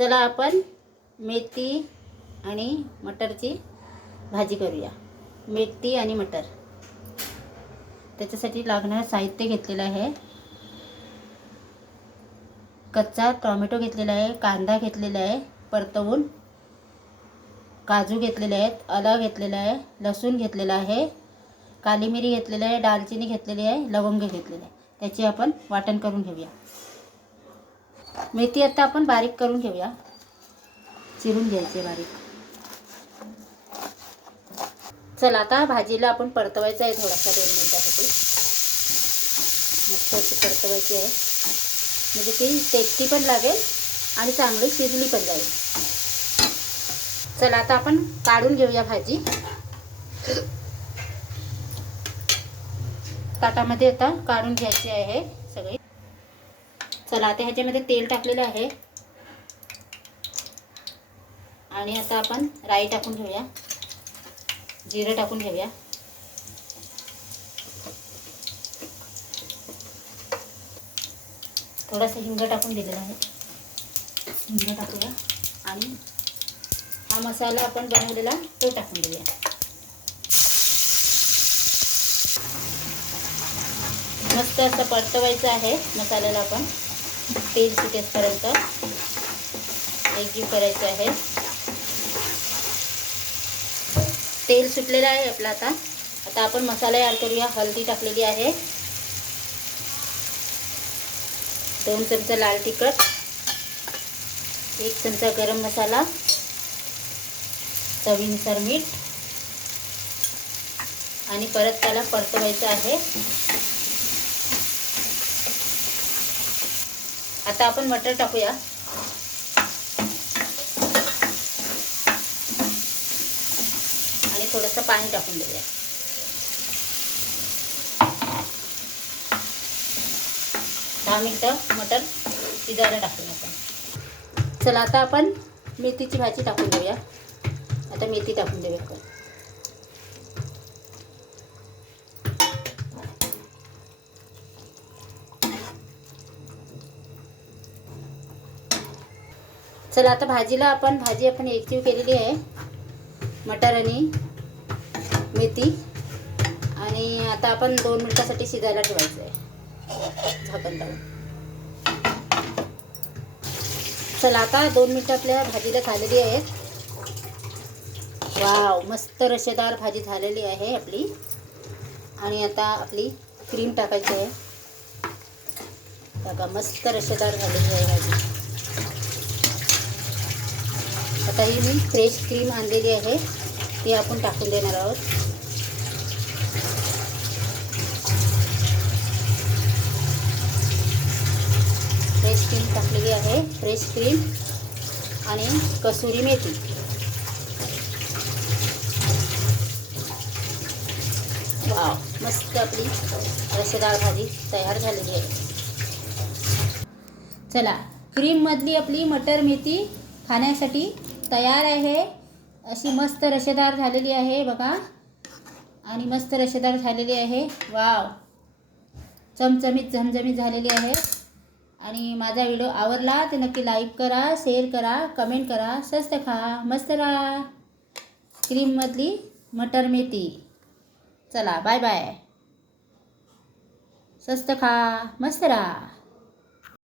चला आपण मेथी आणि मटरची भाजी करूया. मेथी आणि मटर, त्याच्यासाठी लागणारं साहित्य घेतलेलं आहे. कच्चा टोमॅटो घेतलेला आहे, कांदा घेतलेला आहे परतवून, काजू घेतलेले आहेत, आलं घेतलेलं आहे, लसूण घेतलेला आहे, काली मिरी घेतलेली आहे, दालचिनी घेतलेली आहे, लवंग घेतलेले आहे. त्याची आपण वाटण करून घेऊया. मेथी आता आपण बारीक करून घेऊया, चिरून घ्यायची बारीक. चला आता भाजीला आपण परतवायचं आहे थोडासा 2 मिनिटासाठी. मस्त अशी परतवायची आहे, म्हणजे ती टेस्टी पण लागेल आणि चांगली शिजली पण जाईल. चला आता आपण काढून घेऊया भाजी. ताटामध्ये आता काढून घ्यायची आहे सगळी. चला आता ह्याच्यामध्ये तेल टाकलेलं आहे आणि आता आपण राई टाकून घेऊया, जिरं टाकून घेऊया, थोडासा हिंग टाकून दिलेला आहे. हिंग टाकूया आणि हा मसाला आपण बनवलेला तो टाकून देऊया. मस्त असं परतवायचं आहे मसाल्याला. आपण तेल सुटेपर्यंत एकजीव करायचं आहे. तेल सुटलेलं आहे आपलं. आता आपण मसाला ॲड करूया. हळदी टाकलेली आहे, 2 चमचा लाल तिखट, 1 चमचा गरम मसाला, चवीनुसार मीठ आणि परत त्याला परतवायचं आहे. आता आपण मटर टाकूया. आणि थोडंसं पाणी टाकून देऊया. दहा मिनिटं मटर शिजायला टाकूया आपण. चला आता आपण मेथीची भाजी टाकून देऊया. आता मेथी टाकून देऊया आपण. चला आता भाजी आपण एकजीव केलेली आहे. मटर आणि मेथी. आणि आता आपण 2 मिनिटासाठी शिजायला ठेवायचं आहे झाकण लावून. चला आता 2 मिनिटं आपल्या भाजीला झालेली आहे. वाव, मस्त रशेदार भाजी झालेली आहे आपली. आणि आता आपली क्रीम टाकायची आहे. बघा मस्त रशेदार झालेली आहे भाजी. आता ही मी फ्रेश क्रीम आणलेली आहे, ती आपण टाकून देणार आहोत. फ्रेश क्रीम टाकलेली आहे, फ्रेश क्रीम आणि कसुरी मेथी. वाव, मस्त आपली रशेदार भाजी तयार झालेली आहे. चला, क्रीममधली आपली मटर मेथी खाण्यासाठी तयार आहे. अशी मस्त रशेदार झालेली आहे बघा. आणि मस्त रशेदार झालेली आहे. वाव, चमचमीत झमझमीत झालेली आहे. आणि माझा व्हिडिओ आवडला तर नक्की लाईक करा, शेअर करा, कमेंट करा. स्वस्त खा, मस्त राहा. क्रीममधली मटर मेथी. चला बाय बाय. स्वस्त खा, मस्त राहा.